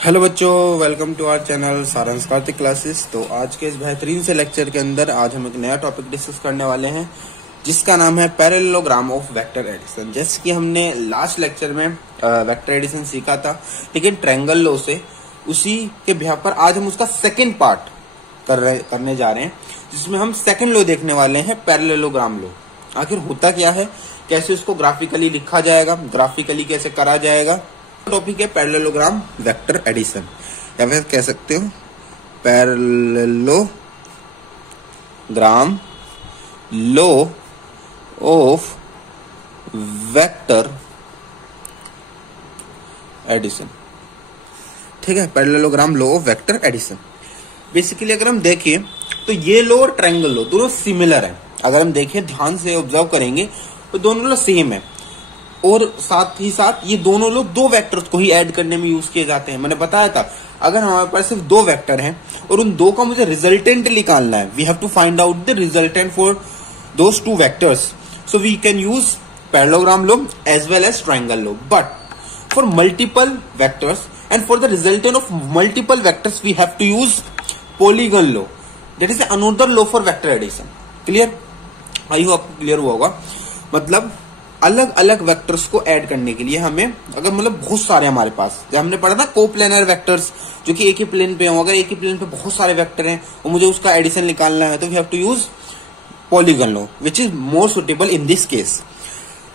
Hello बच्चों, welcome to our channel सारांश Kartik classes. तो आज के इस बेहतरीन से लेक्चर के अंदर आज हम एक नया टॉपिक डिस्कस करने वाले हैं जिसका नाम है पैरेललोग्राम ऑफ वेक्टर एडिशन। जैसे कि हमने लास्ट लेक्चर में वेक्टर एडिशन सीखा था, लेकिन ट्रायंगल लॉ से उसी के बिहार पर आज हम उसका सेकेंड पार्ट करने जा रहे हैं, जिसमें हम सेकेंड लॉ देखने वाले हैं, पैरेललोग्राम लॉ। आखिर होता क्या है, कैसे उसको ग्राफिकली लिखा जाएगा, ग्राफिकली कैसे करा जाएगा। टॉपिक है पैरेललोग्राम वेक्टर एडिशन, या फिर कह सकते हो parallelogram law of vector addition. ठीक है, parallelogram law of vector addition. Basically अगर हम देखें तो ये लॉ और ट्रायंगल लॉ दोनों सिमिलर है। अगर हम देखें, ध्यान से ऑब्जर्व करेंगे तो दोनों लॉ सेम है, और साथ ही साथ ये दोनों लोग दो वेक्टर्स को ही ऐड करने में यूज किए जाते हैं। मैंने बताया था, अगर हमारे पास सिर्फ दो वेक्टर हैं और उन दो का मुझे रिजल्टेंट निकालना है, we have to find out the resultant for those two vectors, so we can use parallelogram law as well as triangle law. But for multiple vectors and for the resultant of multiple vectors we have to use polygon law, that is another law for vector addition. Clear? I hope आपको clear हुआ होगा। मतलब अलग अलग vectors को add करने के लिए हमें, अगर मतलब बहुत सारे हमारे पास, जब हमने पढ़ा था कोप्लेनर वेक्टर्स, जो कि एक ही प्लेन पे होगा, एक ही प्लेन पे बहुत सारे वेक्टर हैं और मुझे उसका एडिशन निकालना है, तो we have to use polygon law which is more suitable in this case.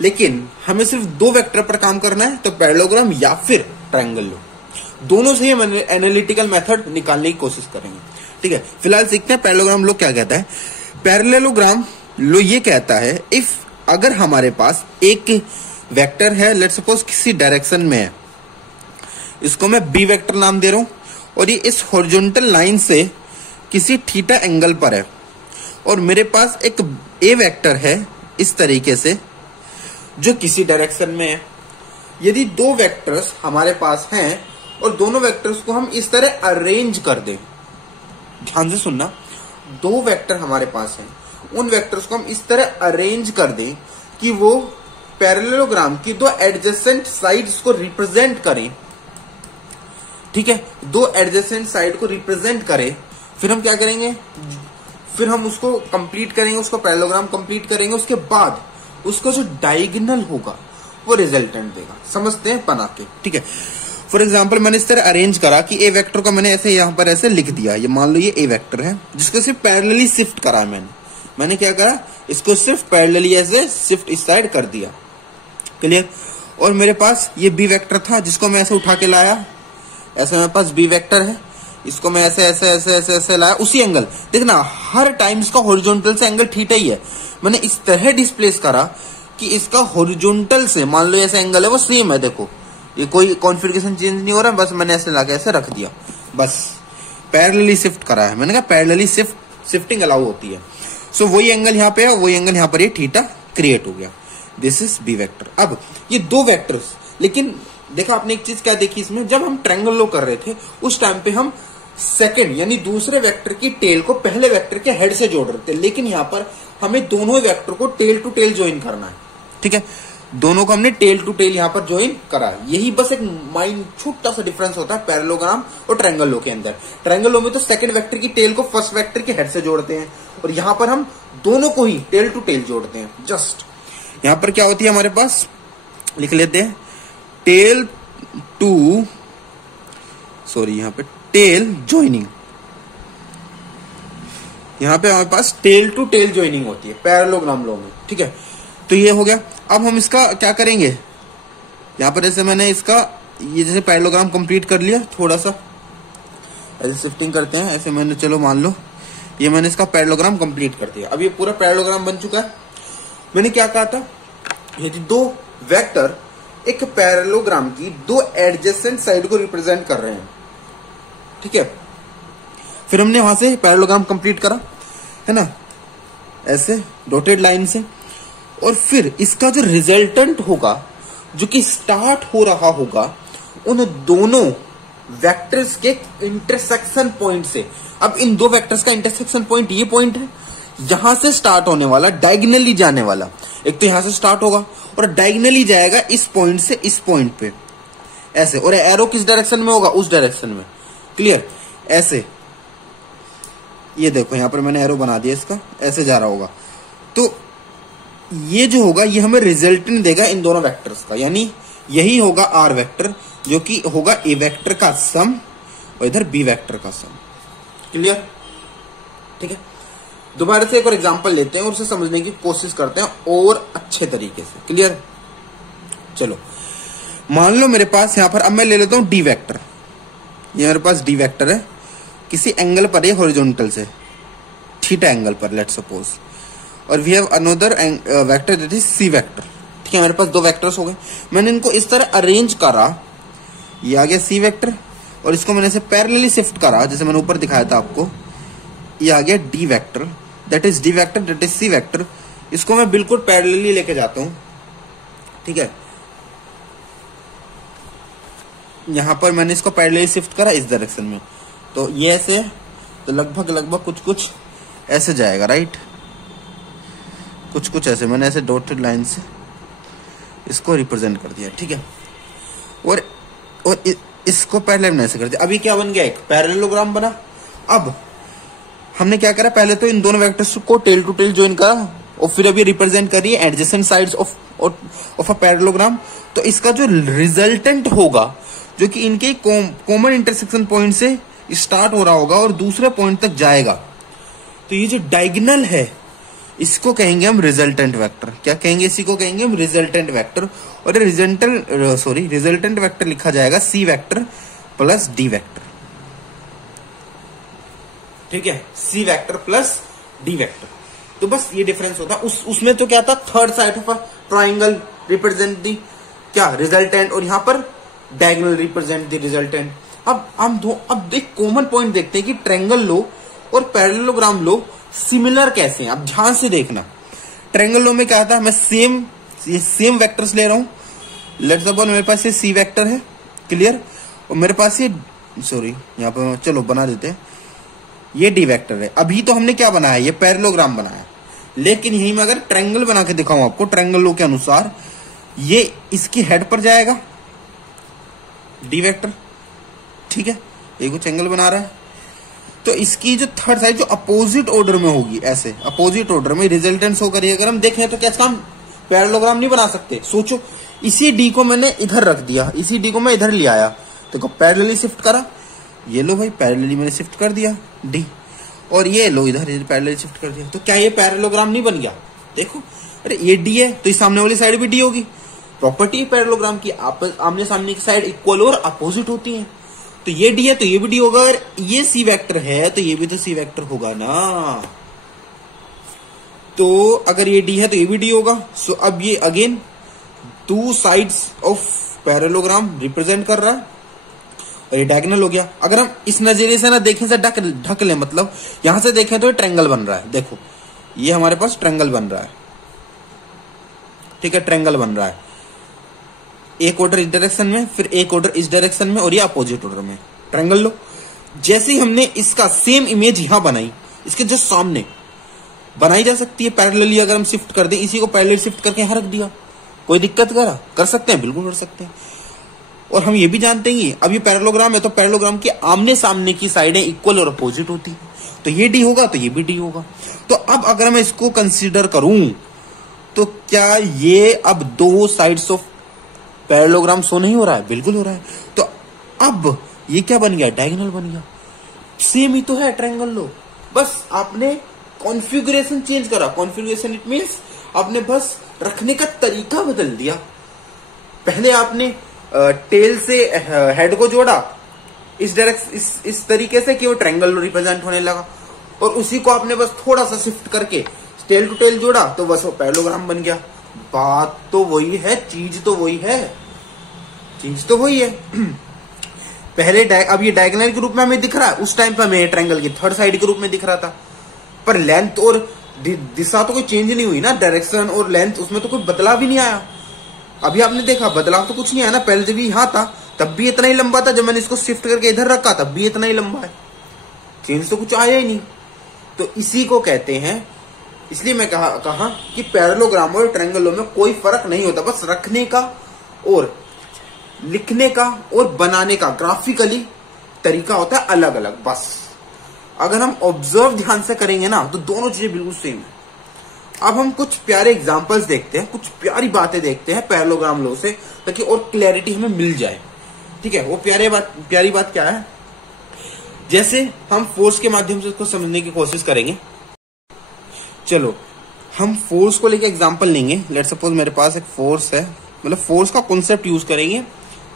लेकिन हमें सिर्फ दो वेक्टर पर काम करना है, तो पैरेललोग्राम या फिर ट्रायंगल लॉ, दोनों से हम एनालिटिकल मेथड निकालने की कोशिश करेंगे। ठीक है, फिलहाल सीखते हैं पैरेललोग्राम लॉ क्या कहता है। पैरेललोग्राम लॉ ये कहता है, इफ अगर हमारे पास एक वेक्टर है, लेट सपोज किसी डायरेक्शन में है, इसको मैं बी वेक्टर नाम दे रहा हूं, और ये इस हॉरिजॉन्टल लाइन से किसी थीटा एंगल पर है, और मेरे पास एक ए वेक्टर है इस तरीके से जो किसी डायरेक्शन में है। यदि दो वेक्टर्स हमारे पास हैं और दोनों वेक्टर्स को हम इस तरह अरेंज कर दें, ध्यान से सुनना, दो वेक्टर हमारे पास हैं, उन वेक्टर्स को हम इस तरह अरेंज कर दें कि वो पैरेललोग्राम की दो एडजेसेंट साइड्स को रिप्रेजेंट करें। ठीक है, दो एडजेसेंट साइड को रिप्रेजेंट करें, फिर हम क्या करेंगे, फिर हम उसको कंप्लीट करेंगे, उसको पैरेललोग्राम कंप्लीट करेंगे, उसके बाद उसको जो डायगोनल होगा वो रिजल्टेंट देगा। समझते हैं बना के। ठीक है, फॉर एग्जाम्पल मैंने इस तरह अरेंज करा कि ए वेक्टर को मैंने ऐसे यहां पर ऐसे लिख दिया, ये मान लो ये ए वेक्टर है, जिसको सिर्फ पैरेलली शिफ्ट करा है मैंने क्या करा, इसको सिर्फ पैरेलली ऐसे शिफ्ट इस साइड कर दिया। क्लियर? और मेरे पास ये बी वेक्टर था जिसको मैं ऐसे उठा के लाया, ऐसे मेरे पास बी वेक्टर है, इसको मैं ऐसे ऐसे ऐसे ऐसे ऐसे लाया, उसी एंगल, देखना हर टाइम इसका हॉरिजॉन्टल से एंगल थीटा ही है। मैंने इस तरह डिस्प्लेस करा कि इसका हॉरिजॉन्टल से, मान लो ऐसे एंगल है वो सेम है, देखो ये कोई कॉन्फ़िगरेशन चेंज नहीं हो रहा, बस मैंने ऐसे लाके ऐसे रख दिया, बस पैरेलली शिफ्ट करा है। मैंने कहा पैरेलली शिफ्टिंग अलाउ होती है। सो वही एंगल यहाँ पे है, वही एंगल यहाँ पर ये थीटा क्रिएट हो गया। This is B vector. अब ये दो वेक्टर्स, लेकिन देखा आपने एक चीज क्या देखी इसमें, जब हम ट्रायंगल लॉ कर रहे थे उस टाइम पे हम सेकंड यानी दूसरे वेक्टर की टेल को पहले वेक्टर के हेड से जोड़ रहे थे, लेकिन यहाँ पर हमें दोनों वेक्टर को टेल टू टेल ज्वाइन करना है। ठीक है, दोनों को हमने टेल टू टेल यहाँ पर ज्वाइन करा है। यही बस एक माइंड छोटा सा डिफरेंस होता है पैरेललोग्राम और ट्रायंगल लॉ के अंदर। ट्रायंगल लॉ में तो सेकंड वेक्टर की टेल को फर्स्ट वेक्टर के हेड से जोड़ते हैं, और यहां पर हम दोनों को ही टेल टू टेल जोड़ते हैं। जस्ट यहां पर क्या होती है हमारे पास, लिख लेते हैं टेल टू, सॉरी यहां पे टेल ज्वाइनिंग, यहां पे हमारे पास टेल टू टेल ज्वाइनिंग होती है पैरेललोग्राम लॉ में। ठीक है, तो ये हो गया। अब हम इसका क्या करेंगे, यहां पर जैसे मैंने इसका ये जैसे पैरेललोग्राम कंप्लीट कर लिया, थोड़ा सा ऐसे शिफ्टिंग करते हैं, ऐसे मैंने, चलो मान लो ये मैंने इसका पैरेललोग्राम कंप्लीट कर दिया। अब ये पूरा पैरेललोग्राम बन चुका है। मैंने क्या कहा था, यदि दो वेक्टर एक पैरेललोग्राम की दो एडजेसेंट साइड को रिप्रेजेंट कर रहे हैं, ठीक है, फिर हमने वहां से पैरेललोग्राम कंप्लीट करा, है ना, ऐसे डॉटेड लाइन से, और फिर इसका जो रिजल्टेंट होगा, जो कि स्टार्ट हो रहा होगा, उन दोनों वेक्टर्स के इंटरसेक्शन पॉइंट से। अब इन दो वेक्टर्स का इंटरसेक्शन पॉइंट ये पॉइंट है, यहां से स्टार्ट होने वाला, डायगोनली जाने वाला, एक तो यहां से स्टार्ट होगा और डायगोनली जाएगा इस पॉइंट से इस पॉइंट पे, ऐसे, और एरो किस डायरेक्शन में होगा, उस डायरेक्शन में। क्लियर, ऐसे, ये देखो यहां पर मैंने एरो बना दिया इसका, ऐसे जा रहा होगा। तो ये जो होगा ये हमें रिजल्टेंट देगा इन दोनों वेक्टर्स का, यानी यही होगा आर वेक्टर, जो कि होगा ए वेक्टर का सम और इधर बी वेक्टर का सम। क्लियर, ठीक है। दोबारा से एक और एग्जांपल लेते हैं और उसे समझने की कोशिश करते हैं और अच्छे तरीके से। क्लियर, चलो मान लो मेरे पास यहां पर, अब मैं ले लेता हूं डी वेक्टर। ये मेरे पास डी वेक्टर है, किसी एंगल पर है हॉरिजॉन्टल से, थीटा एंगल पर, लेट सपोज, और we have another vector that is C vector. ठीक है, मेरे पास दो वेक्टर्स हो गए। मैंने इनको इस तरह अरेंज करा, ये आ गया सी वेक्टर, और इसको मैंने ऐसे पैरेलली शिफ्ट करा, जैसे मैंने ऊपर दिखाया था आपको, ये आ गया D vector that is D vector that is C vector. इसको मैं बिल्कुल पैरेलली लेके जाता हूं। ठीक है, यहां पर मैंने इसको पैरेलली शिफ्ट करा इस डायरेक्शन में, तो ये ऐसे, तो लगभग लगभग कुछ कुछ ऐसे जाएगा, राइट, कुछ कुछ ऐसे। मैंने ऐसे डॉटेड लाइन से इसको रिप्रेजेंट कर दिया। ठीक है, और इसको पहले हमने ऐसे कर दिया। अभी क्या बन गया, एक पैरेललोग्राम बना। अब हमने क्या करा, पहले तो इन दोनों वेक्टर्स को टेल टू टेल ज्वाइन करा, और फिर अभी रिप्रेजेंट करिए adjacent sides of a parallelogram. तो इसका जो रिजल्टेंट होगा, जो कि इनके कॉमन इंटरसेक्शन पॉइंट से स्टार्ट हो रहा होगा और दूसरे पॉइंट तक जाएगा, तो ये जो डायगोनल है इसको कहेंगे हम रिजल्टेंट वेक्टर। क्या कहेंगे, इसी को कहेंगे हम रिजल्टेंट वेक्टर। और रिजल्टेंट वेक्टर लिखा जाएगा C vector plus D vector. ठीक है, C vector plus D vector. तो बस ये डिफरेंस होता। उसमें तो क्या था, third side of a triangle represent the क्या, रिजल्टेंट, और यहां पर डायगोनल रिप्रेजेंट द रिजल्टेंट। अब देख कॉमन पॉइंट देखते हैं कि ट्रायंगल लो और पैरेललोग्राम लो सिमिलर कैसे हैं। अब ध्यान से देखना, ट्रायंगल लो में क्या था, मैं सेम वेक्टर्स ले रहा हूं। लेट्स सपोज मेरे पास ये सी वेक्टर है, क्लियर, और मेरे पास ये, सॉरी यहां पर चलो बना देते हैं, ये डी वेक्टर है। अभी तो हमने क्या बनाया, ये पैरेललोग्राम बनाया, लेकिन यहीं में अगर ट्रायंगल बना के दिखाऊं आपको, ट्रायंगल लो के अनुसार ये इसकी हेड पर जाएगा डी वेक्टर। ठीक है, ये कुछ एंगल बना रहा है, तो इसकी जो थर्ड साइड जो अपोजिट ऑर्डर में होगी, ऐसे अपोजिट ऑर्डर में रिजल्टेंट शो करिए। अगर हम देखें तो कैसे हम पैरेललोग्राम नहीं बना सकते। सोचो, इसी डी को मैंने इधर रख दिया, इसी डी को मैं इधर ले आया, देखो पैरेलली शिफ्ट करा, ये लो भाई पैरेलली मैंने शिफ्ट कर दिया डी, और ये लो इधर पैरेलली शिफ्ट कर दिया, तो क्या ये पैरेललोग्राम नहीं बन गया। देखो, अरे ये डी है तो इस सामने वाली साइड भी डी होगी। प्रॉपर्टी है पैरेललोग्राम की, आमने सामने की साइड इक्वल और अपोजिट होती है। तो ये डी है तो ये भी डी होगा, और ये सी वेक्टर है तो ये भी तो सी वेक्टर होगा ना। तो अगर ये डी है तो ये भी डी होगा। सो अब ये again two sides of parallelogram represent कर रहा है, और ये डायगोनल हो गया। अगर हम इस नजरिए से ना देखें, से ढक ले, मतलब यहां से देखें तो ये ट्रायंगल बन रहा है। देखो ये हमारे पास ट्रायंगल बन रहा है। ठीक है, ट्रायंगल बन रहा है, एक ऑर्डर इस डायरेक्शन में, फिर एक ऑर्डर इस डायरेक्शन में, और ये अपोजिट ऑर्डर में ट्रायंगल लो। जैसे ही हमने इसका सेम इमेज यहां बनाई, इसके जस्ट सामने बनाई जा सकती है पैरेलली। अगर हम शिफ्ट कर दें, इसी को पैरेलल शिफ्ट करके यहां रख दिया, कोई दिक्कत कर सकते हैं, बिल्कुल कर सकते हैं। और हम ये भी जानते हैं अब ये पैरेललोग्राम है, तो पैरेललोग्राम के आमने सामने की साइडें इक्वल और अपोजिट होती है, तो ये डी होगा तो ये भी डी होगा। तो अब अगर मैं इसको कंसीडर करूं, तो क्या ये अब दो साइड्स ऑफ पैरेललोग्राम शो नहीं हो रहा है, बिल्कुल हो रहा है। तो अब ये क्या बन गया, डायगोनल बन गया। सेम ही तो है ट्रायंगल लो, बस आपने कॉन्फ़िगरेशन चेंज करा। कॉन्फ़िगरेशन इट मींस आपने बस रखने का तरीका बदल दिया। पहले आपने टेल से हेड को जोड़ा इस डायरेक्शन, इस तरीके से कि वो ट्रायंगल रिप्रेजेंट होने लगा, और उसी को आपने बस थोड़ा सा शिफ्ट करके टेल टू टेल जोड़ा, तो बस वो पैरेललोग्राम बन गया। बात तो वही है, चीज तो वही है, चीज तो वही है। पहले अब ये डायगोनल के रूप में हमें दिख रहा है, उस टाइम पे हमें ट्रायंगल की थर्ड साइड के रूप में दिख रहा था, पर लेंथ और दिशा तो कोई चेंज नहीं हुई ना, डायरेक्शन और लेंथ उसमें तो कोई बदलाव भी नहीं आया। अभी आपने देखा बदलाव तो कुछ नहीं आया ना, पहले जब यहां था तब भी इतना ही लंबा था, जब मैंने इसको शिफ्ट करके इधर रखा तब भी इतना ही लंबा है, चेंज तो कुछ आया ही नहीं। तो इसी को कहते हैं, इसलिए मैं कहा कि पैरेललोग्राम और ट्रायंगलों में कोई फर्क नहीं होता, बस रखने का और लिखने का और बनाने का ग्राफिकली तरीका होता है अलग अलग। बस अगर हम ऑब्जर्व ध्यान से करेंगे ना तो दोनों चीजें बिल्कुल सेम है। अब हम कुछ प्यारे एग्जांपल्स देखते हैं, कुछ प्यारी बातें देखते हैं पैरेललोग्राम लॉ से, ताकि और क्लैरिटी हमें मिल जाए। ठीक है, वो प्यारी बात क्या है, जैसे हम फोर्स के माध्यम से उसको समझने की कोशिश करेंगे। चलो हम फोर्स को लेके एग्जांपल लेंगे। लेट्स सपोज मेरे पास एक फोर्स है, मतलब फोर्स का कॉन्सेप्ट यूज करेंगे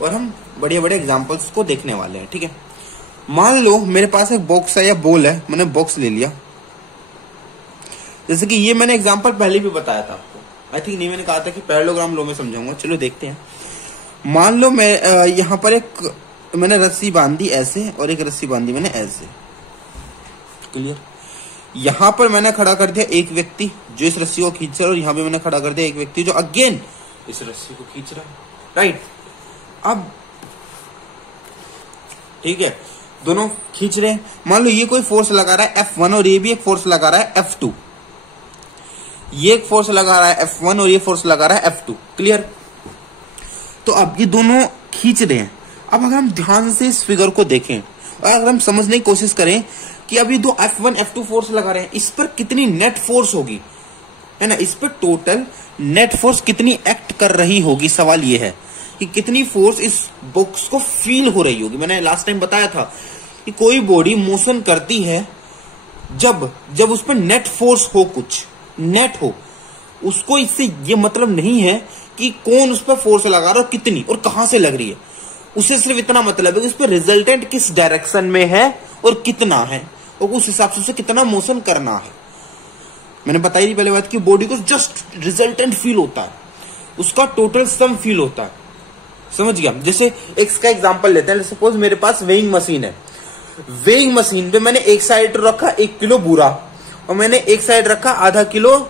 और हम बढ़िया बढ़िया एग्जांपल्स को देखने वाले हैं। ठीक है, मान लो मेरे पास एक बॉक्स है या बॉल है, मैंने बॉक्स ले लिया। जैसे कि ये मैंने एग्जांपल पहले भी बताया था आपको, आई थिंक नहीं, मैंने कहा था कि पैरेललोग्राम लॉ में समझाऊंगा। चलो देखते हैं। मान लो मैं यहाँ पर एक मैंने रस्सी बांधी ऐसे और एक रस्सी बांधी मैंने ऐसे। क्लियर? यहां पर मैंने खड़ा कर दिया एक व्यक्ति जो इस रस्सी को खींच रहा है और यहां पे मैंने खड़ा कर दिया एक व्यक्ति जो अगेन इस रस्सी को खींच रहा है। राइट, अब ठीक है, दोनों खींच रहे हैं। मान लो ये कोई फोर्स लगा रहा है F1 और ये भी एक फोर्स लगा रहा है F2। ये एक फोर्स लगा रहा है F1 और ये फोर्स लगा रहा है F2। क्लियर? तो अब ये दोनों खींच रहे हैं। अब अगर हम ध्यान से इस फिगर को देखें और अगर हम समझने की कोशिश करें कि अब ये दो F1 F2 फोर्स लगा रहे हैं, इस पर कितनी नेट फोर्स होगी, है ना, इस पर टोटल नेट फोर्स कितनी एक्ट कर रही होगी। सवाल ये है कि कितनी फोर्स इस बॉक्स को फील हो रही होगी। मैंने लास्ट टाइम बताया था कि कोई बॉडी मोशन करती है जब उस पर नेट फोर्स हो, कुछ नेट हो। उसको इससे ये मतलब नहीं है कि कौन उस पर फोर्स लगा रहा है और कितनी और कहां से लग रही है। उसे सिर्फ इतना मतलब है कि उस पर रिजल्टेंट किस डायरेक्शन में है और कितना है, और उस हिसाब से उसे कितना मोशन करना है। मैंने बताई थी पहले बात कि बॉडी को जस्ट रिजल्टेंट फील होता है, उसका टोटल सम फील होता है। समझ गया? जैसे इसका एग्जांपल लेते हैं। सपोज मेरे पास वेइंग मशीन है। वेइंग मशीन पे मैंने एक साइड रखा 1 किलो बूरा और मैंने एक साइड रखा आधा किलो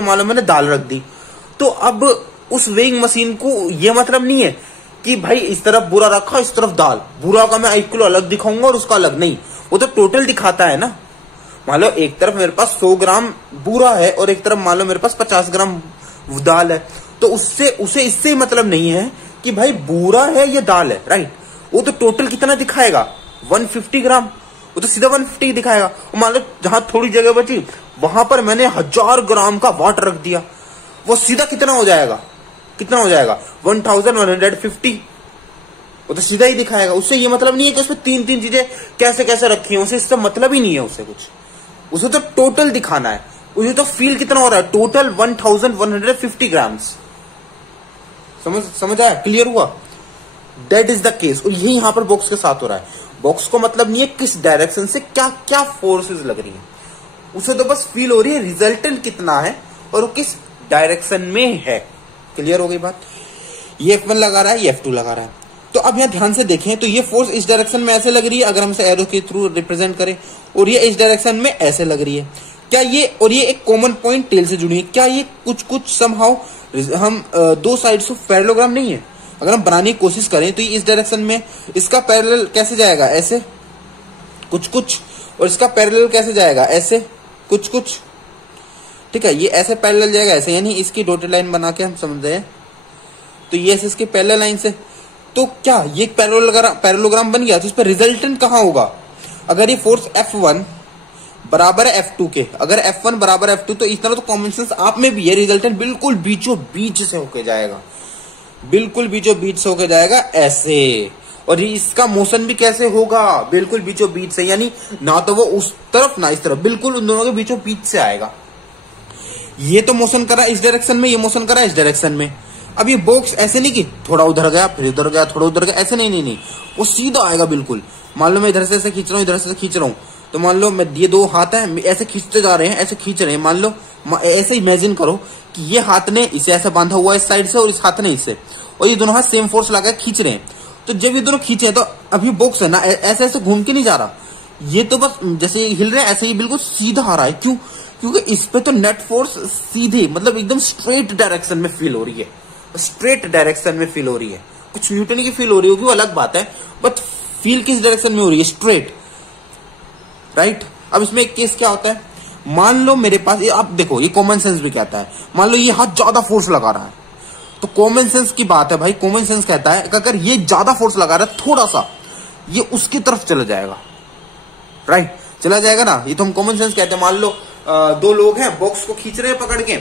मान लो मैंने दाल रख दी। तो अब उस वेइंग मशीन को ये मतलब नहीं है कि भाई इस तरफ बुरा रखा इस तरफ दाल, बुरा का मैं 1 किलो अलग दिखाऊंगा और उसका अलग नहीं, वो तो टोटल दिखाता है ना। मान लो एक तरफ मेरे पास 100 ग्राम बुरा है और एक तरफ मान लो मेरे पास 50 ग्राम दाल है, तो उसे इससे मतलब नहीं है कि भाई बुरा है या दाल है। राइट, वो तो टोटल कितना दिखाएगा 150 ग्राम, वो तो सीधा 150 दिखाएगा। मान लो जहां थोड़ी जगह बची वहां पर मैंने 1000 ग्राम का वाटर रख दिया, वो सीधा कितना हो जाएगा 1150, वो तो सीधा ही दिखाएगा। उससे ये मतलब नहीं है कि उसमें तीन चीजें कैसे कैसे रखी हैं, उसे इससे मतलब ही नहीं है उसे कुछ, उसे तो टोटल दिखाना है। उसे तो फील कितना हो रहा है, टोटल 1150 ग्राम्स। समझ आया? क्लियर हुआ? That is the case. और यही यहां पर बॉक्स के साथ हो रहा है। बॉक्स को मतलब नहीं है किस डायरेक्शन से क्या क्या फोर्सेस लग रही है, उसे तो बस फील हो रही है रिजल्टेंट कितना है और वो किस डायरेक्शन में है। क्लियर हो गई बात? ये F1 लगा रहा है, ये F2 लगा रहा है। तो अब यहां ध्यान से देखें तो ये फोर्स इस डायरेक्शन में ऐसे लग रही है अगर हम इसे एरो के थ्रू रिप्रेजेंट करें, और ये इस डायरेक्शन में ऐसे लग रही है। क्या ये और ये एक कॉमन पॉइंट टेल से जुड़ी है? क्या ये कुछ समहाउ हम दो साइड्स ऑफ पैरेललोग्राम नहीं है? अगर हम बनाने की कोशिश करें तो ये इस डायरेक्शन में इसका पैरेलल कैसे जाएगा, ऐसे कुछ, और इसका पैरेलल कैसे जाएगा, ऐसे कुछ। ठीक है, ये ऐसे पैरेलल जाएगा ऐसे, यानी इसकी डॉटेड लाइन बना के हम समझ रहे हैं। तो ये ऐसे इसके पैरेलल लाइन से, तो क्या ये एक पैरेललोग्राम बन गया। तो इस पर रिजल्टेंट कहां होगा? अगर ये फोर्स F1 बराबर है F2 के, अगर F1 बराबर F2 तो इस तरह तो कॉमन सेंस आप में भी है, रिजल्टेंट बिल्कुल बीचों बीच से होके जाएगा, बिल्कुल बीचों बीच से होके जाएगा ऐसे। और इसका मोशन भी कैसे होगा, बिल्कुल बीचों बीच से, यानी ना तो वो उस तरफ ना इस तरफ, बिल्कुल उन दोनों के बीचों बीच से आएगा। ये तो मोशन करा इस डायरेक्शन में, ये मोशन करा इस डायरेक्शन में। अब ये बॉक्स ऐसे नहीं कि थोड़ा उधर गया फिर उधर गया थोड़ा उधर गया, ऐसे नहीं, वो सीधा आएगा बिल्कुल। मान लो मैं इधर से ऐसे खींच रहा हूँ, इधर से खींच रहा हूँ, तो मान लो मैं ये दो हाथ है ऐसे खींचते जा रहे हैं, ऐसे खींच रहे हैं। मान लो ऐसे इमेजिन करो कि ये हाथ ने इसे ऐसे बांधा हुआ है इस साइड से और इस हाथ ने इससे, और ये दोनों हाथ सेम फोर्स लगा खींच रहे हैं। तो जब ये दोनों खींचे तो अभी बॉक्स है ना ऐसे ऐसे घूम के नहीं जा रहा, ये तो बस जैसे हिल रहे हैं ऐसे ही बिल्कुल सीधा आ रहा है। क्यों? क्योंकि इस पे तो नेट फोर्स सीधे मतलब एकदम स्ट्रेट डायरेक्शन में फील हो रही है, स्ट्रेट डायरेक्शन में फील हो रही है। कुछ न्यूटन की फील हो रही होगी वो अलग बात है, बट फील किस डायरेक्शन में हो रही है, स्ट्रेट। राइट। अब इसमें एक केस क्या होता है, मान लो मेरे पास ये, आप देखो ये कॉमन सेंस भी कहता है, मान लो ये हाथ ज्यादा फोर्स लगा रहा है, तो तो कॉमन सेंस की बात है भाई, कॉमन सेंस कहता है कि अगर ये ज्यादा फोर्स लगा रहा है थोड़ा सा, ये उसकी तरफ चला जाएगा, राइट, चला जाएगा ना। ये तो हम कॉमन सेंस कहते हैं। मान लो दो लोग हैं, बॉक्स को खींच रहे हैं पकड़ के,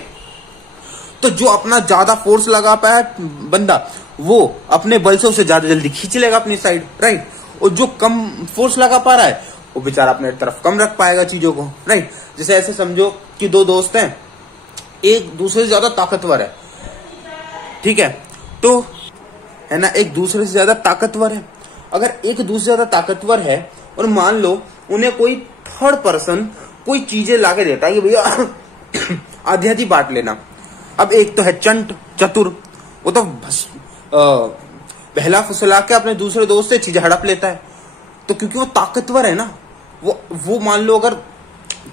तो जो अपना ज्यादा फोर्स लगा पाया बंदा, वो अपने बल से उसे ज्यादा जल्दी खींच लेगा अपनी साइड, राइट। और जो कम फोर्स लगा पा रहा है वो बेचारा अपने तरफ कम रख पाएगा चीजों को, राइट। जैसे ऐसे समझो कि दो दोस्त हैं, एक दूसरे से ज्यादा ताकतवर है, ठीक है, तो है ना, एक दूसरे से ज्यादा ताकतवर है। अगर एक दूसरे से ज्यादा ताकतवर है और मान लो उन्हें कोई थर्ड पर्सन कोई चीजें लाके देता है कि भैया आधी आधी बांट लेना। अब एक तो है चतुर, वो तो बहला फुसला के अपने दूसरे दोस्त से चीजें हड़प लेता है। तो क्योंकि वो ताकतवर है ना, वो मान लो अगर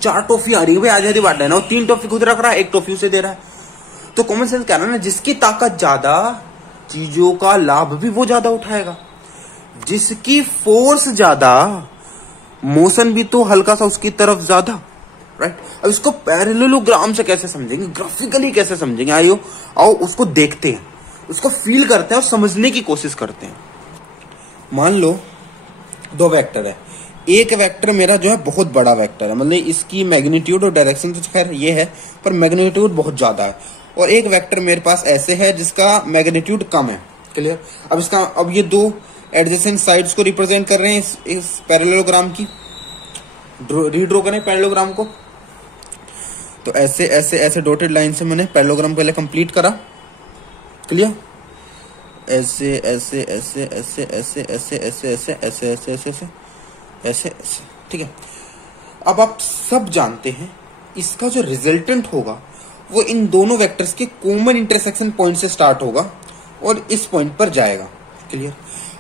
4 टॉफी आ रही है, भाई आधी आधी बांट लेना, वो 3 टॉफी खुद रख रहा है, 1 टॉफी उसे दे रहा है। तो कॉमन सेंस कह रहा है ना, जिसकी ताकत ज्यादा, चीजों का लाभ भी वो ज्यादा उठाएगा। जिसकी फोर्स ज्यादा, मोशन भी तो हल्का सा उसकी तरफ ज्यादा, राइट। अब इसको पैरेललोग्राम से कैसे समझेंगे, ग्राफिकली कैसे समझेंगे, आओ उसको देखते हैं, उसको फील करते हैं और समझने की कोशिश करते हैं। मान लो 2 वेक्टर है, एक वेक्टर मेरा जो है बहुत बड़ा वेक्टर है, मतलब इसकी मैग्नीट्यूड और डायरेक्शन तो खैर ये है, पर मैग्नीट्यूड बहुत ज्यादा है। और एक वेक्टर मेरे पास ऐसे है जिसका मैग्नीट्यूड कम है, क्लियर। अब ये 2 एडजेसेंट साइड्स को रिप्रेजेंट कर रहे हैं इस पैरेललोग्राम की। रीड्रॉ करें पैरेललोग्राम को, तो ऐसे ऐसे ऐसे डॉटेड लाइन से मैंने पैरेललोग्राम पहले कंप्लीट करा, क्लियर। ऐसे ऐसे ऐसे ऐसे ऐसे ऐसे ऐसे ऐसे ऐसे ऐसे ऐसे ऐसे ऐसे ऐसे, ठीक है। अब आप सब जानते हैं इसका जो रिजल्टेंट होगा वो इन दोनों वेक्टर्स के कॉमन इंटरसेक्शन पॉइंट से स्टार्ट होगा और इस पॉइंट पर जाएगा, क्लियर।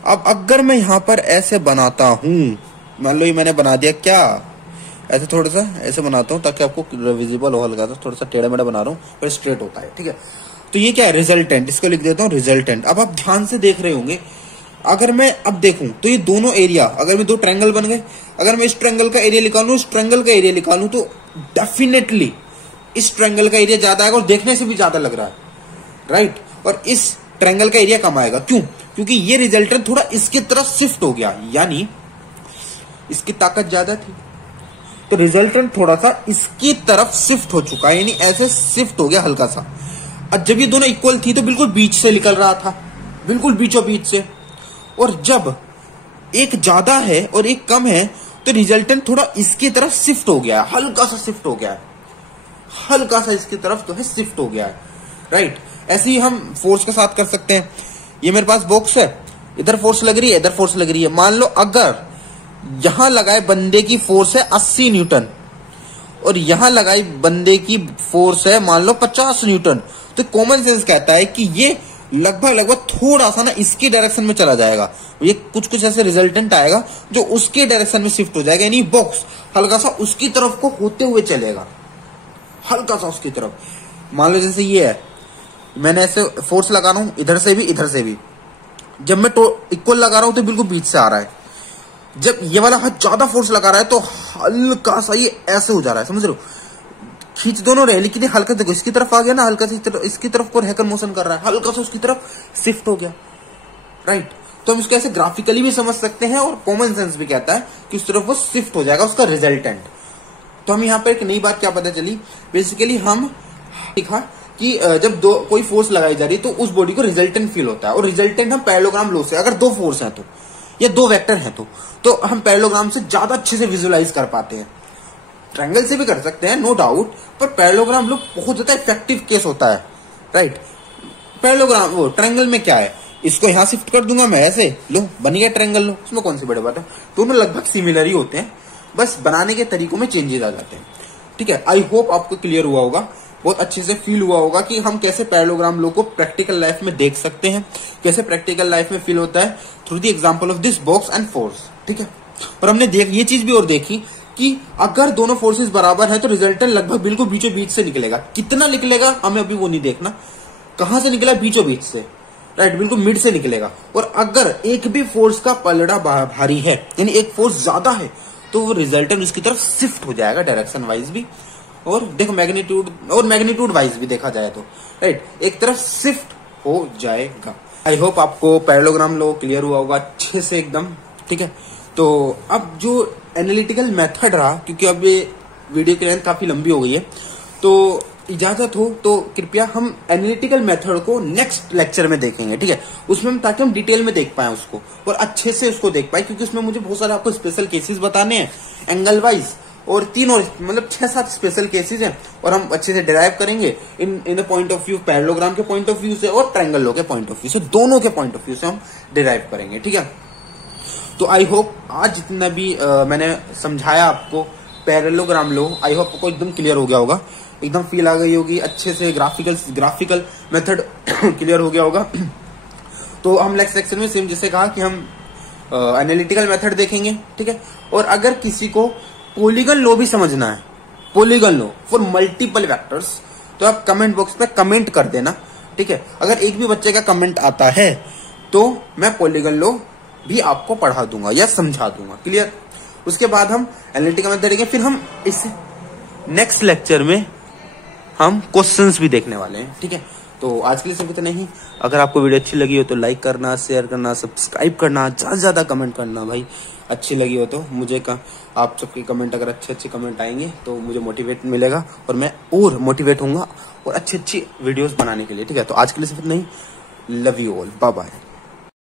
अब अगर मैं यहां पर ऐसे बनाता हूं, मान लो ये मैंने बना दिया, क्या ऐसे थोड़ा सा ऐसे बनाता हूं ताकि आपको विजिबल हो, हल्का सा थोड़ा सा टेढ़ा मेढ़ा बना रहा हूं पर स्ट्रेट होता है, ठीक है। तो ये क्या है, रिजल्टेंट, इसको लिख देता हूं रिजल्टेंट। अब आप ध्यान से देख रहे होंगे, अगर मैं अब देखूं तो ये दोनों एरिया, अगर मैं 2 ट्रायंगल बन गए, अगर मैं इस ट्रायंगल का एरिया निकालूं, इस ट्रायंगल का एरिया निकालूं, तो डेफिनेटली इस ट्रायंगल का एरिया ज्यादा आएगा और देखने से भी ज्यादा लग रहा है, राइट। और इस ट्रायंगल का एरिया कम आएगा, क्यों? क्योंकि ये रिजल्टेंट थोड़ा इसकी तरफ शिफ्ट हो गया, यानी इसकी ताकत ज्यादा थी तो रिजल्टेंट थोड़ा सा इसकी तरफ शिफ्ट हो चुका है, यानी ऐसे शिफ्ट हो गया हल्का सा। अब जब ये दोनों इक्वल थी तो बिल्कुल बीच से निकल रहा था, बिल्कुल बीचों बीच से। और जब एक ज्यादा है और एक कम है तो रिजल्टेंट थोड़ा इसकी तरफ शिफ्ट हो गया है, हल्का सा शिफ्ट हो गया है, हल्का सा इसकी तरफ जो है शिफ्ट हो गया है, राइट। ऐसे ही हम फोर्स के साथ कर सकते हैं। ये मेरे पास बॉक्स है, इधर फोर्स लग रही है, इधर फोर्स लग रही है। मान लो अगर यहां लगाए बंदे की फोर्स है 80 न्यूटन और यहां लगाई बंदे की फोर्स है मान लो 50 न्यूटन, तो कॉमन सेंस कहता है कि ये लगभग थोड़ा सा ना इसकी डायरेक्शन में चला जाएगा, ये कुछ ऐसे रिजल्टेंट आएगा जो उसके डायरेक्शन में शिफ्ट हो जाएगा, यानी बॉक्स हल्का सा उसकी तरफ को होते हुए चलेगा, हल्का सा उसकी तरफ। मान लो जैसे ये है, मैंने ऐसे फोर्स लगा रहा हूं इधर से भी इधर से भी, जब मैं इक्वल लगा रहा हूं तो बिल्कुल बीच से आ रहा है। जब ये वाला हाथ ज्यादा फोर्स लगा रहा है तो हल्का सा ये ऐसे हो जा रहा है, समझ रहे हो, खींच दोनों रहे लेकिन हल्का देखो इसकी तरफ आ गया ना, हल्का सा इसकी तरफ को रहकर मोशन कर रहा है, हल्का सा उसकी तरफ शिफ्ट हो गया, राइट। तो हम इसको ऐसे ग्राफिकली भी समझ सकते हैं और कॉमन सेंस भी कहता है कि उस तरफ वो शिफ्ट हो जाएगा उसका रिजल्टेंट। तो हम यहाँ पर एक नई बात क्या पता चली, बेसिकली हम दिखा कि जब कोई फोर्स लगाई जा रही है तो उस बॉडी को रिजल्टेंट फील होता है, और रिजल्टेंट हम पैरेललोग्राम लॉ से, अगर 2 फोर्स हैं तो या 2 वेक्टर हैं तो हम पैरेललोग्राम से ज्यादा अच्छे से विजुलाइज कर पाते हैं। ट्रायंगल से भी कर सकते हैं नो डाउट, पर पैरेललोग्राम लॉ बहुत ज्यादा इफेक्टिव केस होता है, राइट। पैरेललोग्राम वो ट्रायंगल में क्या है, इसको यहां शिफ्ट कर दूंगा मैं, ऐसे लो बन गया ट्रायंगल लो, उसमें कौन सी बड़ी बात है, दोनों लगभग सिमिलर ही होते हैं, बस बनाने के तरीकों में चेंजेस आ जाते हैं, ठीक है। आई होप आपको क्लियर हुआ होगा, बहुत अच्छे से फील हुआ होगा कि हम कैसे पैरेललोग्राम लॉ को प्रैक्टिकल लाइफ में देख सकते हैं, कैसे प्रैक्टिकल लाइफ में फील होता है through the example of this box and force, ठीक है। और हमने ये चीज भी और देखी कि अगर दोनों फोर्सेस बराबर है तो रिजल्टेंट लगभग बिल्कुल बीचों बीच से निकलेगा। कितना निकलेगा हमें अभी वो नहीं देखना, कहां से निकला, बीचों बीच से, राइट, बिल्कुल मिड से निकलेगा। और अगर एक भी फोर्स का पलड़ा भारी है, यानी एक फोर्स ज्यादा है, तो वो रिजल्टेंट उसकी तरफ शिफ्ट हो जाएगा डायरेक्शन वाइज भी, और देखो मैग्नीट्यूड वाइज भी देखा जाए तो, राइट, एक तरफ शिफ्ट हो जाएगा। आई होप आपको पैरेललोग्राम लॉ क्लियर हुआ होगा अच्छे से एकदम, ठीक है। तो अब जो एनालिटिकल मेथड रहा, क्योंकि अब ये वीडियो की लेंथ काफी लंबी हो गई है, तो इजाजत हो तो कृपया हम एनालिटिकल मेथड को नेक्स्ट लेक्चर में देखेंगे, ठीक है। उसमें हम ताकि हम डिटेल में देख पाए उसको और अच्छे से उसको देख पाए, क्योंकि उसमें मुझे बहुत सारे आपको स्पेशल केसेस बताने हैं एंगल वाइज, और 3 और मतलब 6-7 स्पेशल केसेस हैं, और हम अच्छे से डिराइव करेंगे in the point of view, parallelogram के पॉइंट ऑफ व्यू से और ट्रायंगल लॉ के पॉइंट ऑफ व्यू से, दोनों के पॉइंट ऑफ व्यू से हम डिराइव करेंगे, ठीक है। तो आई होप आज जितना भी मैंने समझाया आपको पैरेललोग्राम लॉ, आई होप आपको एकदम क्लियर हो गया होगा, एकदम फील आ गई होगी अच्छे से, ग्राफिकल मेथड क्लियर हो गया होगा। तो हम नेक्स्ट सेक्शन में सेम जैसे कहा कि हम एनालिटिकल मेथड देखेंगे, ठीक है। और अगर किसी को पॉलीगन लॉ भी समझना है, polygon law for multiple vectors, तो आप कमेंट बॉक्स पे कमेंट कर देना, ठीक है। अगर एक भी बच्चे का कमेंट आता है तो मैं पॉलीगन लॉ भी आपको पढ़ा दूंगा या समझा दूंगा, क्लियर। उसके बाद हम एनालिटिकल मेथड देखेंगे, फिर हम इस नेक्स्ट लेक्चर में हम क्वेश्चंस भी देखने वाले हैं, ठीक है। तो आज के लिए सिर्फ इतना ही। अगर आपको वीडियो अच्छी लगी हो तो लाइक करना, शेयर करना, सब्सक्राइब करना, ज्यादा से ज्यादा कमेंट करना भाई, अच्छी लगी हो तो मुझे आप सबके कमेंट, अगर अच्छे कमेंट आएंगे तो मुझे मोटिवेट मिलेगा और मैं और मोटिवेट होऊंगा और अच्छी वीडियोस बनाने के लिए, ठीक है। तो आज के लिए सिर्फ इतना ही। Love you all, bye bye.